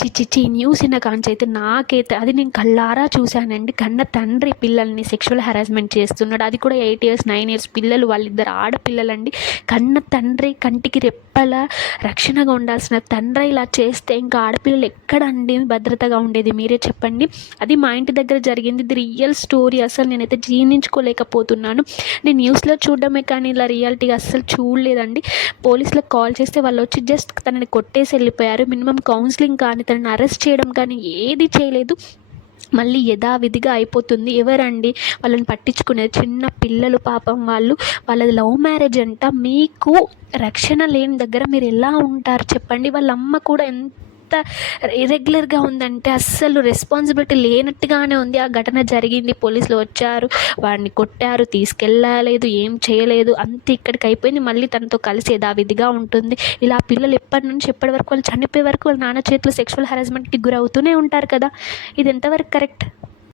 చిచిచి news విన్న కాంచి అయితే నాకైతే అది నేను కళ్ళారా చూశానండి. కన్న తండ్రి పిల్లల్ని సెక్షువల్ హెరాస్మెంట్ చేస్తున్నాడు. అది కూడా 8 ఇయర్స్ 9 ఇయర్స్ పిల్లలు, వాళ్ళిద్దరు ఆడపిల్లలండి. కన్న తండ్రి కంటికి రెప్పలా రక్షణగా ఉండాల్సిన తండ్రి ఇలా చేస్తే ఇంకా ఆడపిల్లలు ఎక్కడండి భద్రతగా ఉండేది, మీరే చెప్పండి. అది మా ఇంటి దగ్గర జరిగింది. ఇది రియల్ స్టోరీ. అసలు నేనైతే జీర్ణించుకోలేకపోతున్నాను. నేను న్యూస్లో చూడడమే కానీ ఇలా రియాలిటీగా అస్సలు చూడలేదండి. పోలీసులకు కాల్ చేస్తే వాళ్ళు వచ్చి జస్ట్ తనని కొట్టేసి వెళ్ళిపోయారు. మినిమం కౌన్సిలింగ్ కానీ తనని అరెస్ట్ చేయడం కానీ ఏది చేయలేదు. మళ్ళీ యథావిధిగా అయిపోతుంది. ఎవరండి వాళ్ళని పట్టించుకునేది? చిన్న పిల్లలు పాపం వాళ్ళది లవ్ మ్యారేజ్ అంట. మీకు రక్షణ లేని దగ్గర మీరు ఎలా ఉంటారు చెప్పండి. వాళ్ళ అమ్మ కూడా ఎంత ఇర్రెగ్యులర్గా ఉందంటే అస్సలు రెస్పాన్సిబిలిటీ లేనట్టుగానే ఉంది. ఆ ఘటన జరిగింది, పోలీసులు వచ్చారు, వాడిని కొట్టారు, తీసుకెళ్ళలేదు, ఏం చేయలేదు, అంత ఇక్కడికి అయిపోయింది. మళ్ళీ తనతో కలిసి యథావిధిగా ఉంటుంది. ఇలా పిల్లలు ఎప్పటి నుంచి ఎప్పటి వరకు వాళ్ళు చనిపోయే వరకు వాళ్ళ నాన్న చేతిలో సెక్షువల్ హెరాస్మెంట్కి గురవుతూనే ఉంటారు కదా. ఇది ఎంతవరకు కరెక్ట్?